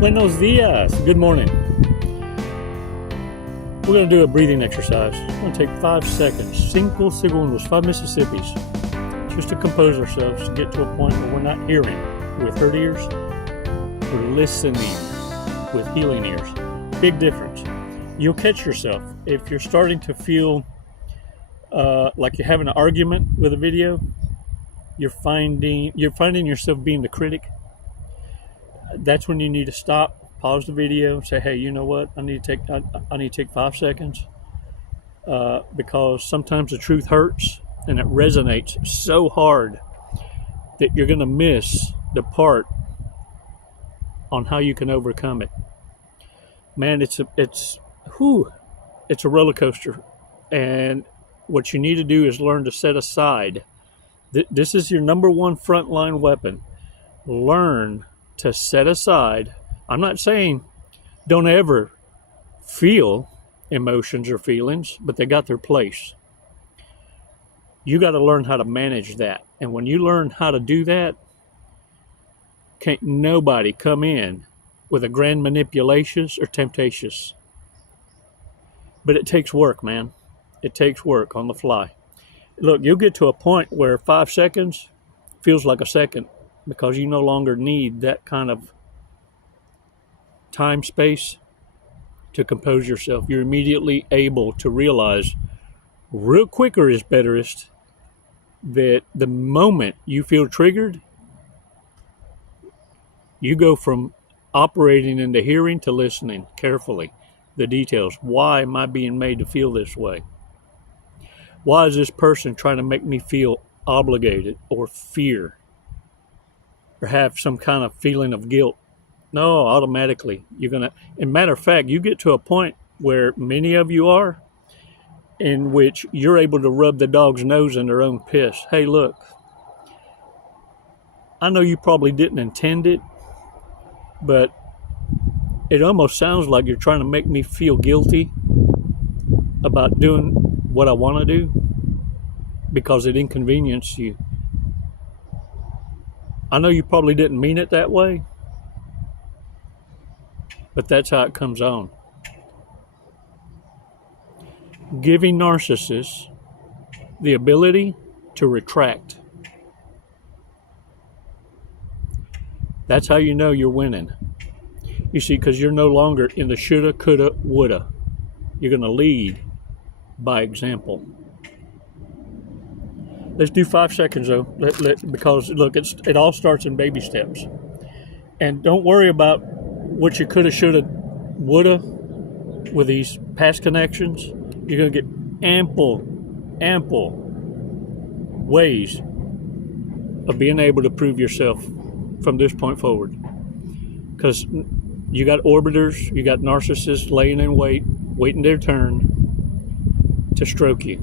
Buenos dias. Good morning. We're going to do a breathing exercise. It's going to take 5 seconds. 5 segundos, 5 Mississippis. Just to compose ourselves, to get to a point where we're not hearing with hurt ears. We're listening with healing ears. Big difference. You'll catch yourself if you're starting to feel like you're having an argument with a video. You're finding yourself being the critic. That's when you need to stop, pause the video, say, hey, you know what? I need to take 5 seconds because sometimes the truth hurts and it resonates so hard that you're going to miss the part on how you can overcome it. Man, it's a roller coaster. And what you need to do is learn to set aside. This is your number one frontline weapon. Learn to set aside. I'm not saying don't ever feel emotions or feelings, but they got their place. You got to learn how to manage that. And when you learn how to do that, can't nobody come in with a grand manipulations or temptations. But it takes work, man. It takes work on the fly. Look, you'll get to a point where 5 seconds feels like a second because you no longer need that kind of time space to compose yourself. You're immediately able to realize real quicker is betterest that the moment you feel triggered, you go from operating into hearing to listening carefully. The details. Why am I being made to feel this way? Why is this person trying to make me feel obligated or fear or have some kind of feeling of guilt? No, automatically you're going to, and matter of fact, you get to a point where many of you are in which you're able to rub the dog's nose in their own piss. Hey, look, I know you probably didn't intend it, but it almost sounds like you're trying to make me feel guilty about doing what I want to do because it inconvenienced you. I know you probably didn't mean it that way, but that's how it comes on. Giving narcissists the ability to retract. That's how you know you're winning. You see, because you're no longer in the shoulda, coulda, woulda. You're going to lead by example. Let's do 5 seconds though, because look, it all starts in baby steps. And don't worry about what you coulda, shoulda, woulda with these past connections. You're going to get ample ways of being able to prove yourself from this point forward. Because you got orbiters, you got narcissists laying in wait, waiting their turn to stroke you.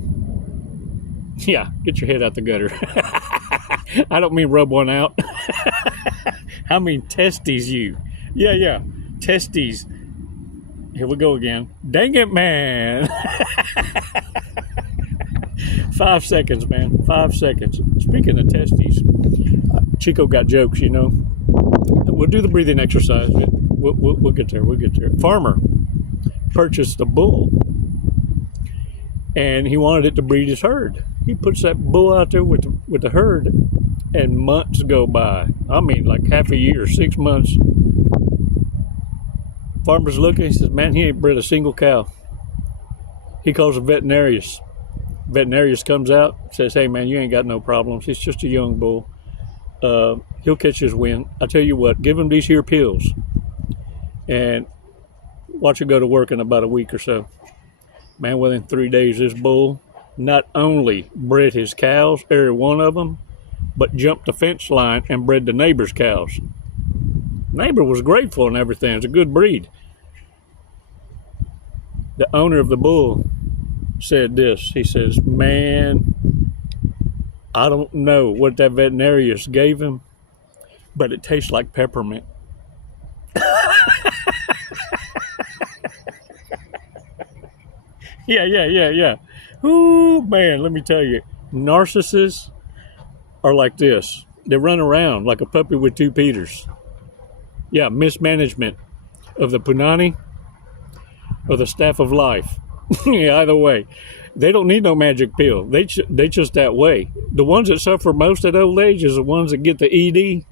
Yeah, get your head out the gutter. I don't mean rub one out. I mean testes you. Yeah, testes. Here we go again. Dang it, man. 5 seconds, man. 5 seconds. Speaking of testes, Chico got jokes, you know. We'll do the breathing exercise. We'll get there. We'll get there. Farmer purchased a bull, and he wanted it to breed his herd. He puts that bull out there with the herd, and months go by. I mean, like half a year, 6 months. Farmer's looking. He says, "Man, he ain't bred a single cow." He calls a veterinarian. Veterinarian comes out, says, "Hey, man, you ain't got no problems. It's just a young bull. He'll catch his wind. I tell you what, give him these here pills and watch it go to work in about a week or so." Man, within 3 days, this bull not only bred his cows, every one of them, but jumped the fence line and bred the neighbor's cows. Neighbor was grateful and everything. It's a good breed. The owner of the bull said this. He says, "Man, I don't know what that veterinarian gave him, but it tastes like peppermint." Yeah. Ooh, man, let me tell you, narcissists are like this. They run around like a puppy with two Peters. Yeah, mismanagement of the punani or the staff of life. Yeah, either way. They don't need no magic pill. They just that way. The ones that suffer most at old age is the ones that get the ED.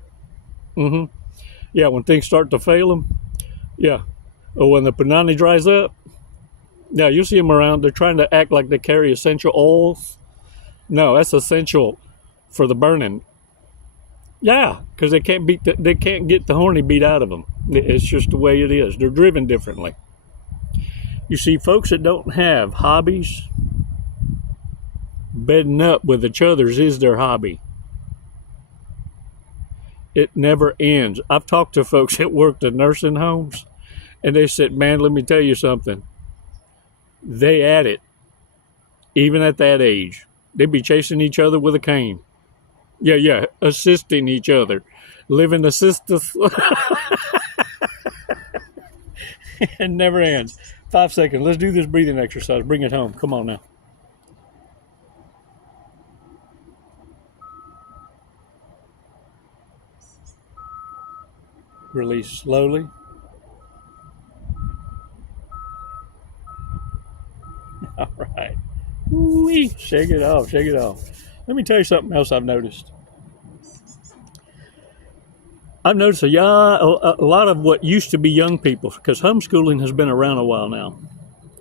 Yeah, when things start to fail them. Yeah. Or when the punani dries up. Yeah, you see them around. They're trying to act like they carry essential oils. No, that's essential for the burning. Yeah, because they can't get the horny beat out of them. It's just the way it is. They're driven differently. You see, folks that don't have hobbies, bedding up with each other's is their hobby. It never ends. I've talked to folks that worked in nursing homes, and they said, man, let me tell you something. They at it, even at that age. They'd be chasing each other with a cane. Yeah, assisting each other. Living assistance. It never ends. 5 seconds. Let's do this breathing exercise. Bring it home. Come on now. Release slowly. All right. Woo-wee. Shake it off. Shake it off. Let me tell you something else I've noticed. I've noticed a lot of what used to be young people, because homeschooling has been around a while now,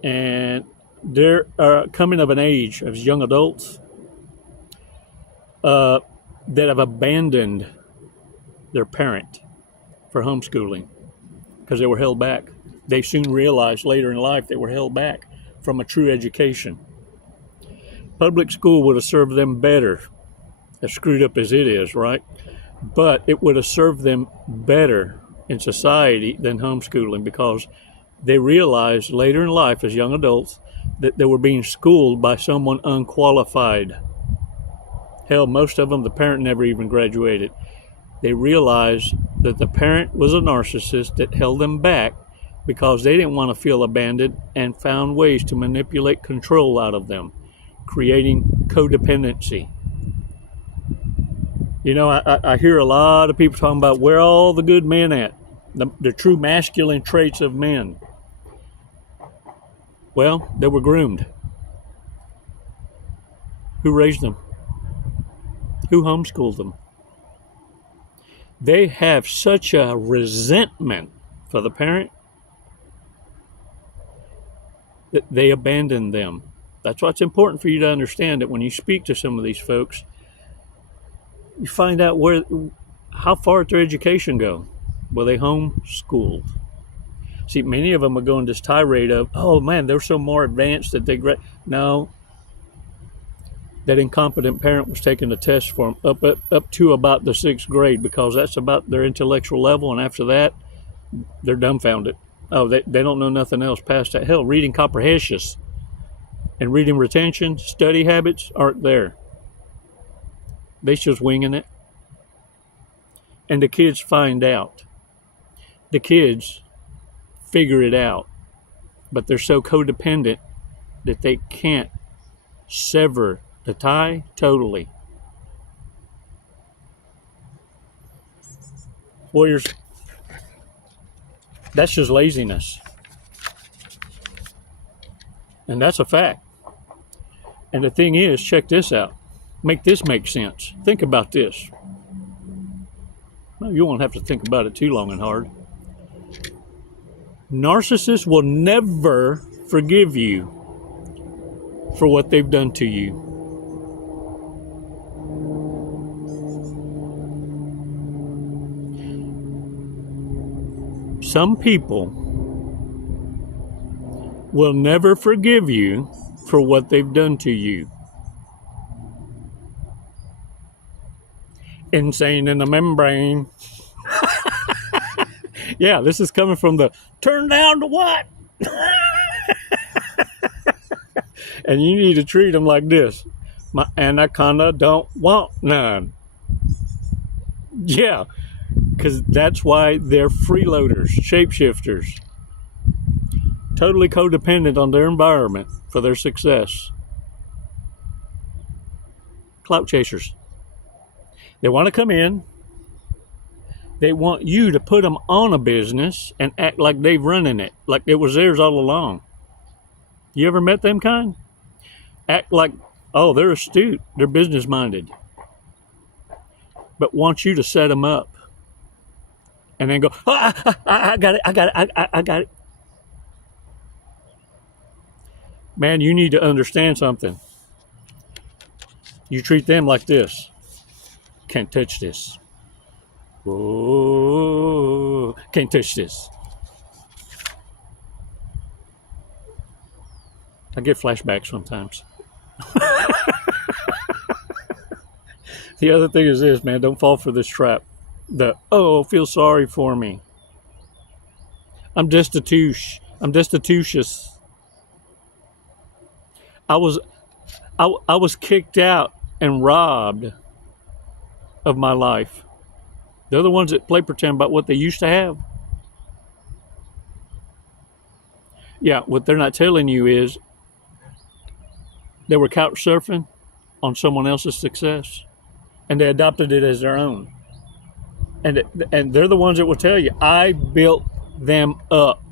and they're coming of an age as young adults that have abandoned their parent for homeschooling because they were held back. They soon realized later in life they were held back from a true education. Public school would have served them better, as screwed up as it is, right? But it would have served them better in society than homeschooling, because they realized later in life as young adults that they were being schooled by someone unqualified. Hell, most of them, the parent never even graduated. They realized that the parent was a narcissist that held them back because they didn't want to feel abandoned, and found ways to manipulate control out of them, creating codependency. You know, I hear a lot of people talking about where all the good men at, the true masculine traits of men. Well, they were groomed. Who raised them? Who homeschooled them? They have such a resentment for the parent that they abandon them. That's why it's important for you to understand that when you speak to some of these folks, you find out how far did their education go. Were they homeschooled? See, many of them are going this tirade of, oh man, they're so more advanced that no. That incompetent parent was taking a test for them up to about the 6th grade, because that's about their intellectual level, and after that, they're dumbfounded. Oh, they don't know nothing else past that. Hell, reading comprehension and reading retention, study habits aren't there. They just winging it. And the kids find out. The kids figure it out. But they're so codependent that they can't sever the tie totally. Warriors, that's just laziness. And that's a fact. And the thing is, check this out. Make this make sense. Think about this. Well, you won't have to think about it too long and hard. Narcissists will never forgive you for what they've done to you. Some people will never forgive you for what they've done to you. Insane in the membrane. Yeah, this is coming from the turn down to what? And you need to treat them like this. My anaconda don't want none. Yeah, because that's why they're freeloaders, shapeshifters. Totally codependent on their environment for their success. Clout chasers. They want to come in. They want you to put them on a business and act like they've running it, like it was theirs all along. You ever met them kind? Act like, oh, they're astute, they're business minded, but want you to set them up, and then go, I got it, I got it. Man, you need to understand something. You treat them like this. Can't touch this. Whoa, can't touch this. I get flashbacks sometimes. The other thing is this, man, don't fall for this trap. Feel sorry for me. I'm destitute. I'm destitutious. I was kicked out and robbed of my life. They're the ones that play pretend about what they used to have. Yeah, what they're not telling you is they were couch surfing on someone else's success, and they adopted it as their own. And they're the ones that will tell you, I built them up.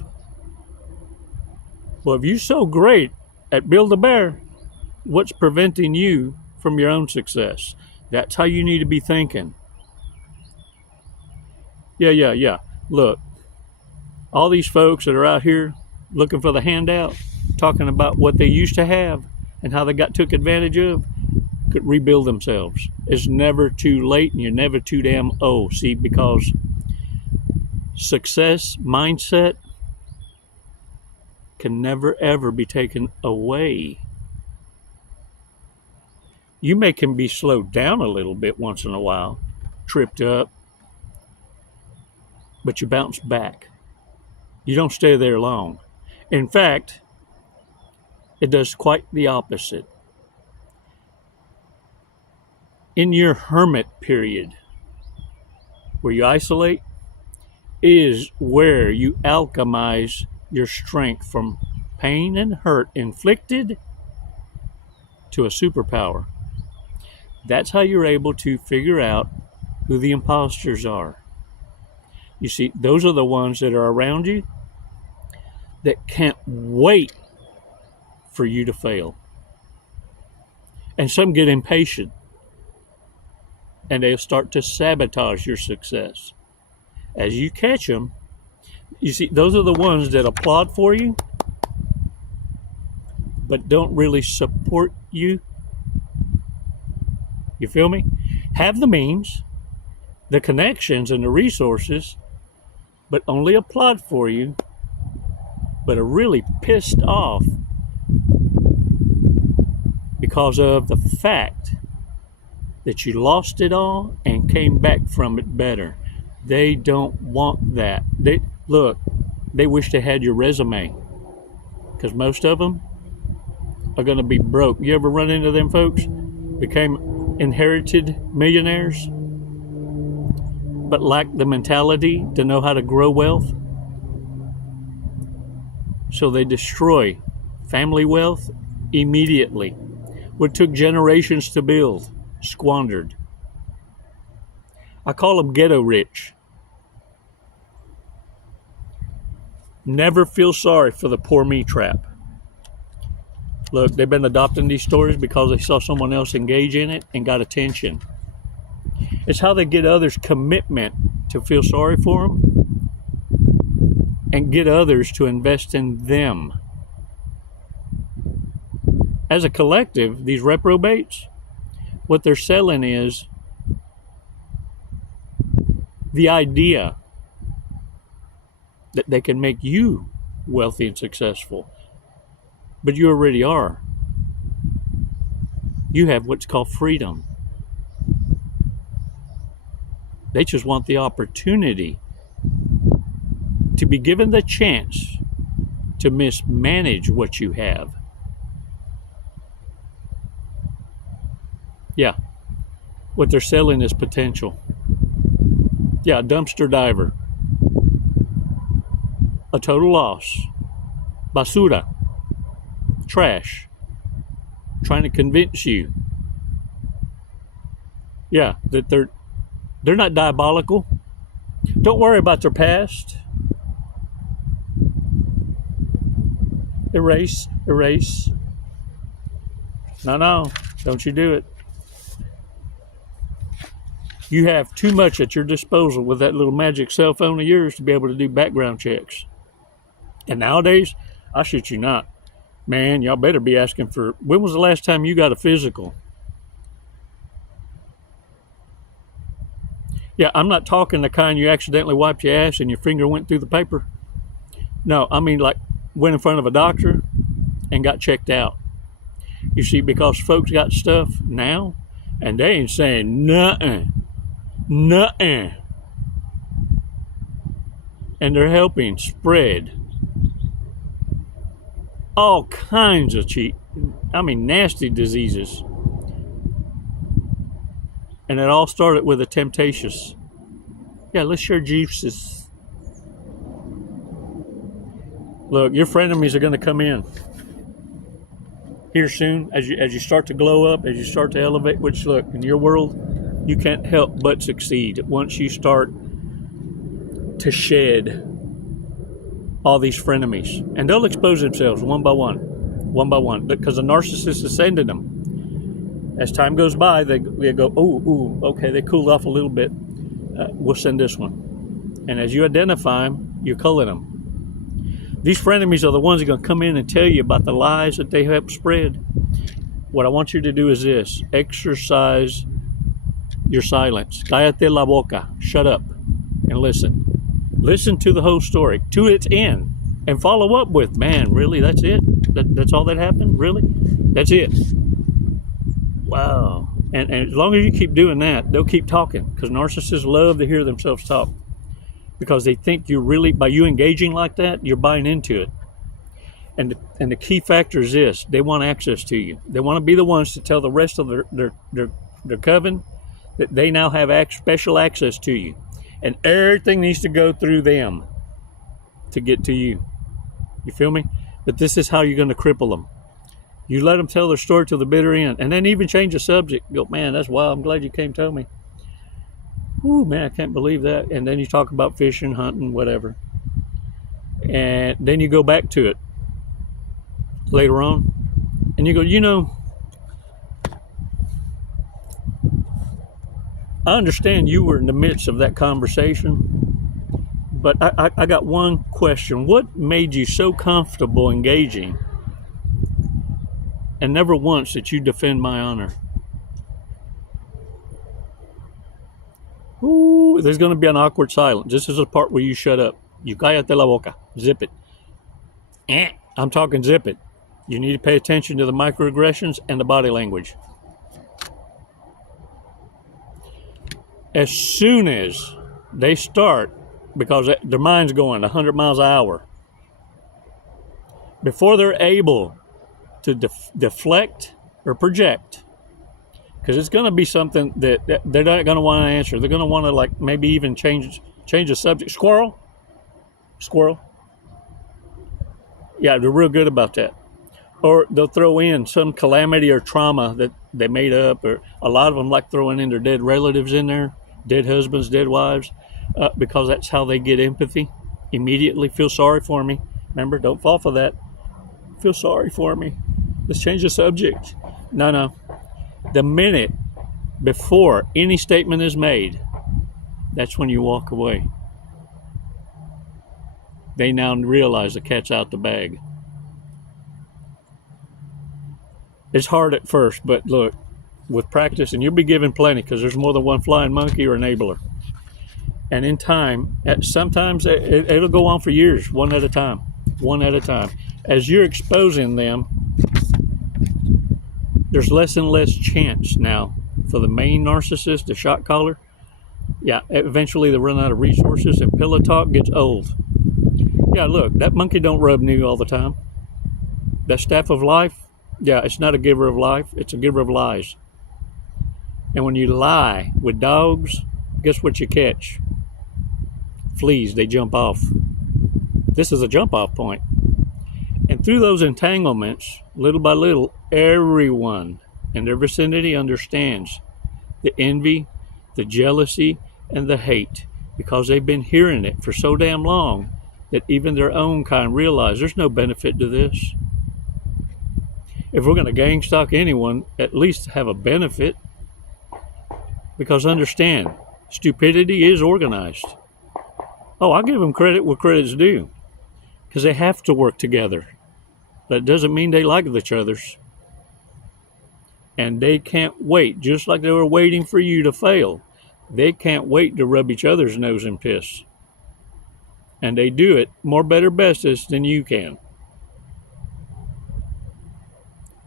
Well, if you're so great at Build-A-Bear, what's preventing you from your own success? That's how you need to be thinking. Yeah. Look, all these folks that are out here looking for the handout, talking about what they used to have and how they got took advantage of, could rebuild themselves. It's never too late, and you're never too damn old. See, because success mindset can never ever be taken away. You can be slowed down a little bit once in a while, tripped up, but you bounce back. You don't stay there long. In fact, it does quite the opposite. In your hermit period, where you isolate, is where you alchemize your strength from pain and hurt inflicted to a superpower. That's how you're able to figure out who the imposters are. You see, those are the ones that are around you that can't wait for you to fail. And some get impatient, and they'll start to sabotage your success. As you catch them, you see, those are the ones that applaud for you, but don't really support you. You feel me? Have the means, the connections, and the resources, but only applaud for you, but are really pissed off because of the fact that you lost it all and came back from it better. They don't want that. They wish they had your resume, because most of them are going to be broke. You ever run into them folks? Became inherited millionaires, but lack the mentality to know how to grow wealth. So they destroy family wealth immediately. What took generations to build, squandered. I call them ghetto rich. Never feel sorry for the poor me trap. Look, they've been adopting these stories because they saw someone else engage in it and got attention. It's how they get others' commitment to feel sorry for them and get others to invest in them. As a collective, these reprobates, what they're selling is the idea that they can make you wealthy and successful. But you already are. You have what's called freedom. They just want the opportunity to be given the chance to mismanage what you have. Yeah, what they're selling is potential. Yeah, a dumpster diver. A total loss. Basura. Trash. Trying to convince you. Yeah, that they're not diabolical. Don't worry about their past. Erase, erase. No, don't you do it. You have too much at your disposal with that little magic cell phone of yours to be able to do background checks. And nowadays, I shit you not, man, y'all better be asking for, when was the last time you got a physical? Yeah, I'm not talking the kind you accidentally wiped your ass and your finger went through the paper. No, I mean like went in front of a doctor and got checked out. You see, because folks got stuff now and they ain't saying nothing. And they're helping spread all kinds of nasty diseases. And it all started with a temptations. Yeah, let's share juices. Look, your frenemies are going to come in here soon as you start to glow up, as you start to elevate. Which, look, in your world, you can't help but succeed once you start to shed all these frenemies. And they'll expose themselves one by one, because the narcissist is sending them. As time goes by, they go, oh, okay, they cooled off a little bit. We'll send this one. And as you identify them, you're culling them. These frenemies are the ones that are going to come in and tell you about the lies that they help spread. What I want you to do is this: exercise your silence. Cállate la boca. Shut up and listen. Listen to the whole story, to its end, and follow up with, man, really, that's it? That's all that happened? Really? That's it? Wow. And as long as you keep doing that, they'll keep talking, because narcissists love to hear themselves talk, because they think you really, by you engaging like that, you're buying into it. And the key factor is this: they want access to you. They want to be the ones to tell the rest of their coven that they now have special access to you. And everything needs to go through them to get to you. You feel me? But this is how you're going to cripple them. You let them tell their story to the bitter end, and then even change the subject. Go, man, that's wild. I'm glad you came tell me. Ooh, man, I can't believe that. And then you talk about fishing, hunting, whatever. And then you go back to it later on. And you go, I understand you were in the midst of that conversation, but I got one question. What made you so comfortable engaging, and never once did you defend my honor? Ooh, there's going to be an awkward silence. This is the part where you shut up. You cállate la boca. Zip it. I'm talking zip it. You need to pay attention to the microaggressions and the body language. As soon as they start, because their mind's going 100 miles an hour, before they're able to deflect or project, because it's going to be something that they're not going to want to answer. They're going to want to, like, maybe even change the subject. Squirrel. Yeah, they're real good about that. Or they'll throw in some calamity or trauma that they made up, or a lot of them like throwing in their dead relatives in there, dead husbands, dead wives, because that's how they get empathy immediately. Feel sorry for me. Remember, don't fall for that. Feel sorry for me. Let's change the subject. No. The minute before any statement is made, that's when you walk away. They now realize the cat's out the bag. It's hard at first, but look, with practice, and you'll be given plenty, because there's more than one flying monkey or enabler. And in time, sometimes it'll go on for years, one at a time. As you're exposing them, there's less and less chance now for the main narcissist, the shot caller. Yeah, eventually they run out of resources, and pillow talk gets old. Yeah, look, that monkey don't rub new all the time. That staff of life, yeah, it's not a giver of life, it's a giver of lies. And when you lie with dogs, guess what you catch? Fleas, they jump off. This is a jump off point. And through those entanglements, little by little, everyone in their vicinity understands the envy, the jealousy, and the hate because they've been hearing it for so damn long that even their own kind realize there's no benefit to this. If we're going to gang stalk anyone, at least have a benefit. Because understand, stupidity is organized. Oh, I'll give them credit where credit's due. Because they have to work together. That doesn't mean they like each other's. And they can't wait, just like they were waiting for you to fail. They can't wait to rub each other's nose in piss. And they do it more better bestest than you can.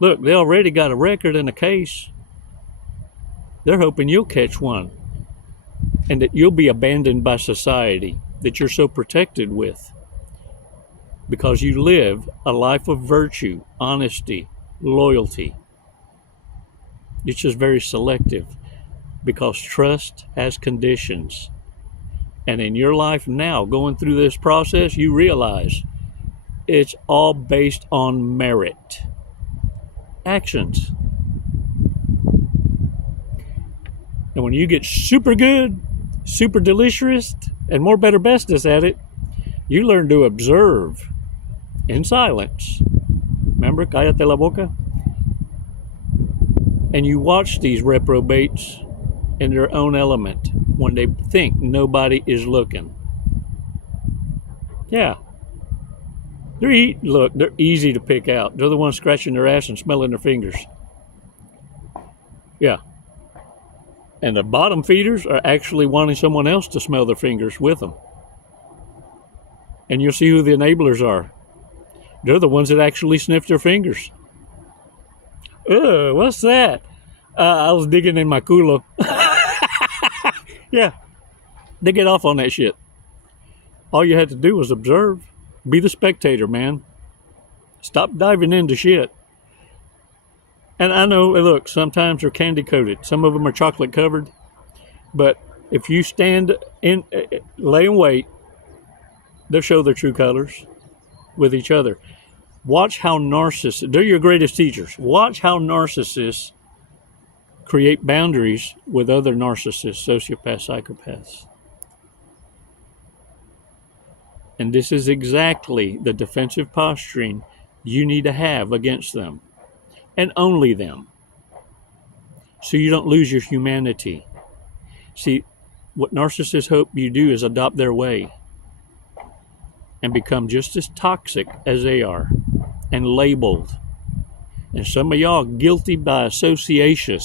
Look, they already got a record and a case. They're hoping you'll catch one. And that you'll be abandoned by society that you're so protected with. Because you live a life of virtue, honesty, loyalty. It's just very selective. Because trust has conditions. And in your life now, going through this process, you realize it's all based on merit. Actions. And when you get super good, super delicious, and more better bestest at it, you learn to observe in silence. Remember, cállate la boca? And you watch these reprobates in their own element when they think nobody is looking. Yeah. They're easy to pick out. They're the ones scratching their ass and smelling their fingers. Yeah. And the bottom feeders are actually wanting someone else to smell their fingers with them. And you'll see who the enablers are. They're the ones that actually sniff their fingers. Ugh, what's that? I was digging in my culo. Yeah. They get off on that shit. All you had to do was observe. Be the spectator, man. Stop diving into shit. And I know, look, sometimes they're candy coated. Some of them are chocolate covered. But if you stand in, lay in wait, they'll show their true colors with each other. Watch how narcissists, they're your greatest teachers. Watch how narcissists create boundaries with other narcissists, sociopaths, psychopaths. And this is exactly the defensive posturing you need to have against them. And only them. So you don't lose your humanity. See, what narcissists hope you do is adopt their way. And become just as toxic as they are. And labeled. And some of y'all guilty by association.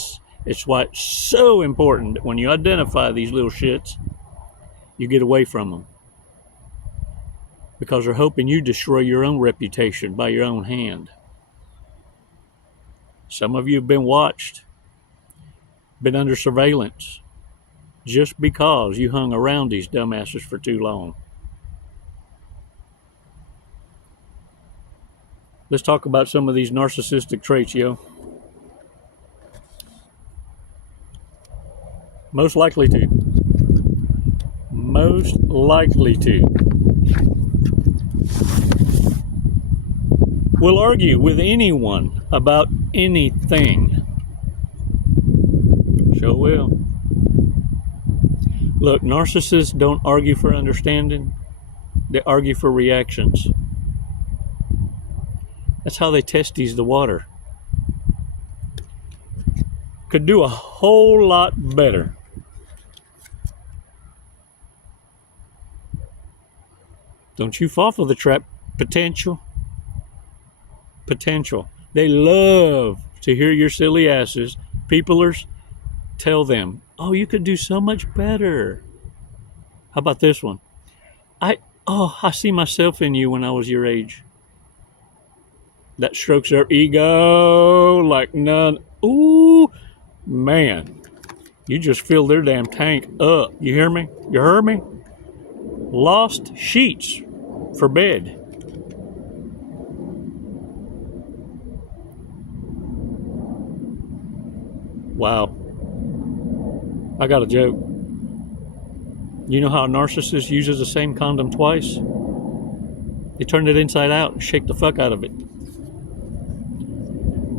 It's why it's so important that when you identify these little shits, you get away from them. Because they're hoping you destroy your own reputation by your own hand. Some of you have been watched, been under surveillance, just because you hung around these dumbasses for too long. Let's talk about some of these narcissistic traits, yo. Most likely to. Most likely to. Will argue with anyone about anything. Sure will. Look, narcissists don't argue for understanding. They argue for reactions. That's how they test-ease the water. Could do a whole lot better. Don't you fall for the trap. Potential. They love to hear your silly asses, peoplers, tell them, oh, you could do so much better. How about this one? I see myself in you when I was your age. That strokes their ego like none. Ooh, man. You just fill their damn tank up. You hear me? You heard me? Lost sheets for bed. Wow. I got a joke. You know how a narcissist uses the same condom twice? They turn it inside out and shake the fuck out of it.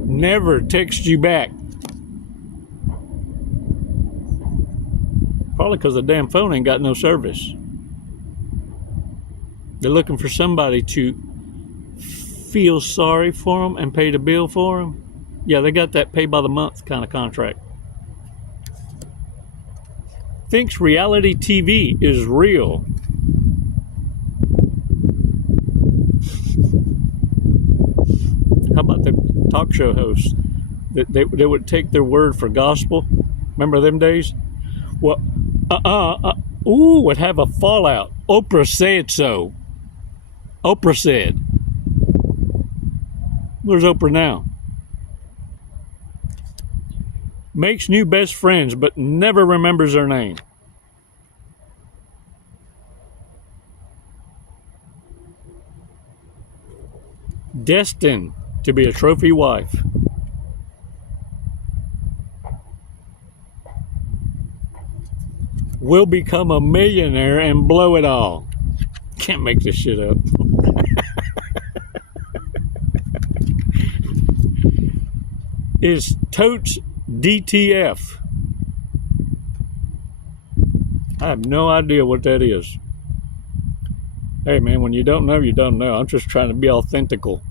Never text you back. Probably because the damn phone ain't got no service. They're looking for somebody to feel sorry for them and pay the bill for them. Yeah, they got that pay by the month kind of contract. Thinks reality TV is real. How about the talk show hosts? They would take their word for gospel. Remember them days? Well, would have a fallout. Oprah said so. Oprah said. Where's Oprah now? Makes new best friends, but never remembers their name. Destined to be a trophy wife. Will become a millionaire and blow it all. Can't make this shit up. Is totes DTF. I have no idea what that is. Hey man, when you don't know, you don't know. I'm just trying to be authentical.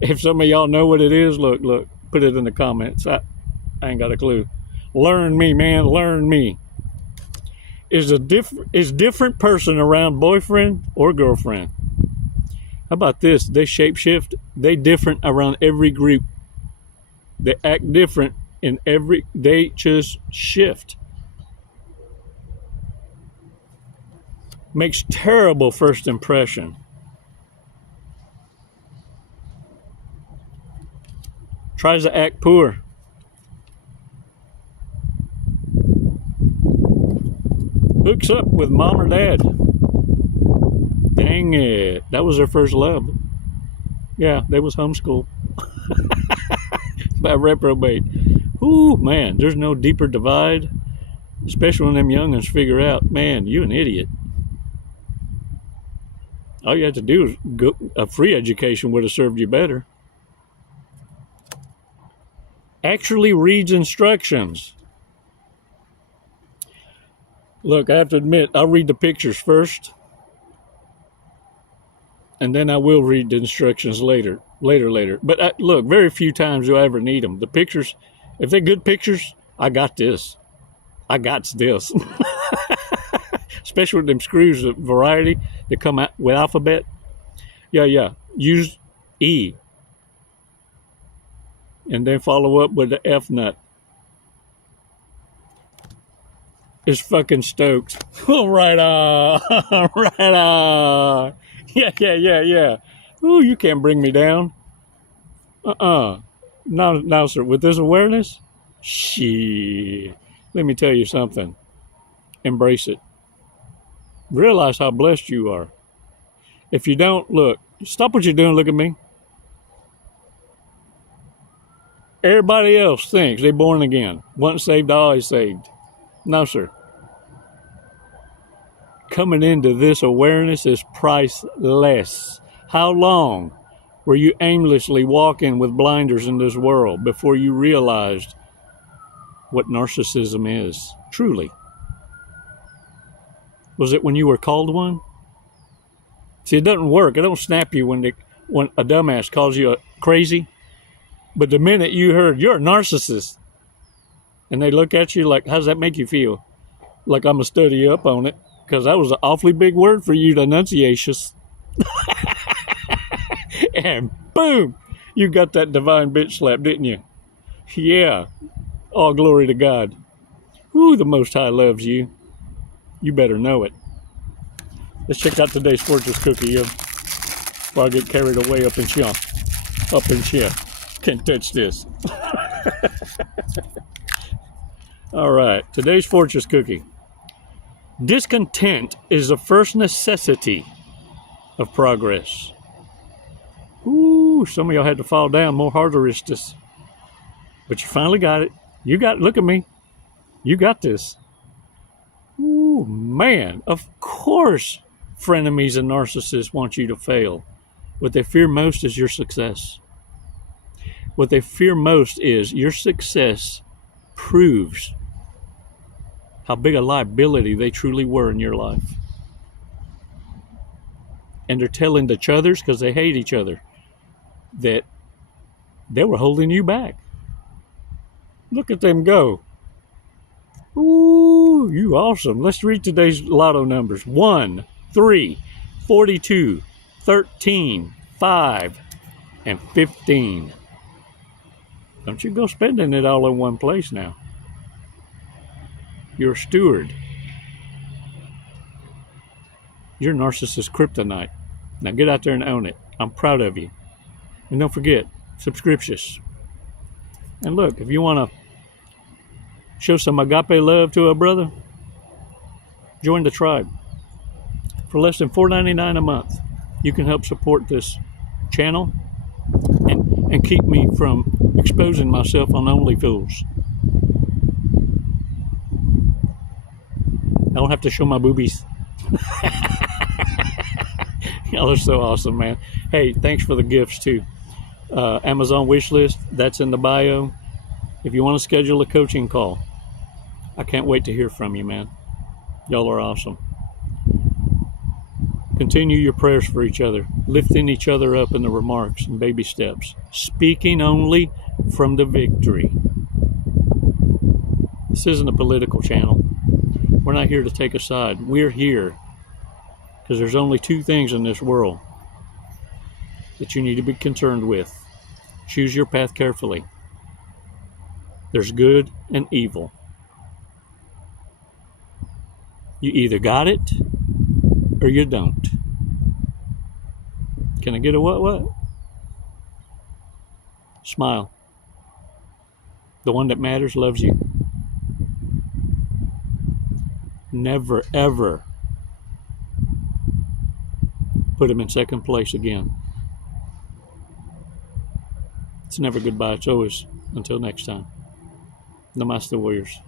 If some of y'all know what it is, look, put it in the comments. I ain't got a clue. Learn me, man, learn me. Is different person around boyfriend or girlfriend? How about this? They shapeshift. They different around every group. They act different in every. They just shift. Makes terrible first impression. Tries to act poor. Hooks up with mom or dad. Dang it. That was their first love. Yeah, they was homeschooled. By reprobate. Ooh, man, there's no deeper divide. Especially when them youngins figure out, man, you an idiot. All you have to do is go, a free education would have served you better. Actually reads instructions. Look, I have to admit, I'll read the pictures first. And then I will read the instructions later. But look, very few times do I ever need them. The pictures, if they're good pictures, I got this. Especially with them screws of variety that come out with alphabet. Yeah. Use E. And then follow up with the F nut. It's fucking stoked. Right on. Right on. Yeah. Ooh, you can't bring me down. Now, sir, with this awareness, shit. Let me tell you something. Embrace it. Realize how blessed you are. If you don't, look, stop what you're doing, look at me. Everybody else thinks they're born again. Once saved, always saved. No, sir. Coming into this awareness is priceless. How long were you aimlessly walking with blinders in this world before you realized what narcissism is? Truly. Was it when you were called one? See, it doesn't work. It don't snap you when a dumbass calls you crazy. But the minute you heard, you're a narcissist, and they look at you like, how does that make you feel? Like I'm going to study you up on it, because that was an awfully big word for you to enunciatious. And boom, you got that divine bitch slap, didn't you? Yeah. All glory to God. Ooh, the Most High loves you. You better know it. Let's check out today's fortress cookie, yo. Before I get carried away up in here. Can't touch this. All right, today's fortress cookie. Discontent is the first necessity of progress. Ooh, some of y'all had to fall down more harderistus. But you finally got it. Look at me. You got this. Ooh, man, of course frenemies and narcissists want you to fail. What they fear most is your success. What they fear most is your success proves how big a liability they truly were in your life. And they're telling each others, because they hate each other, that they were holding you back. Look at them go. Ooh, you awesome. Let's read today's lotto numbers. 1, 3, 42, 13, 5, and 15. Don't you go spending it all in one place now. You're a steward. You're Narcissist kryptonite. Now get out there and own it. I'm proud of you. And don't forget, subscriptions. And look, if you want to show some agape love to a brother, join the tribe. For less than $4.99 a month, you can help support this channel and keep me from exposing myself on OnlyFools. I don't have to show my boobies. Y'all are so awesome, man. Hey, thanks for the gifts too. Amazon wish list, that's in the bio. If you want to schedule a coaching call, I can't wait to hear from you, man. Y'all are awesome. Continue your prayers for each other, lifting each other up in the remarks and baby steps, speaking only from the victory. This isn't a political channel. We're not here to take a side. We're here because there's only two things in this world that you need to be concerned with. Choose your path carefully. There's good and evil. You either got it or you don't. Can I get a what? Smile. The one that matters loves you. Never, ever put him in second place again. It's never goodbye. It's always until next time. Namaste, warriors.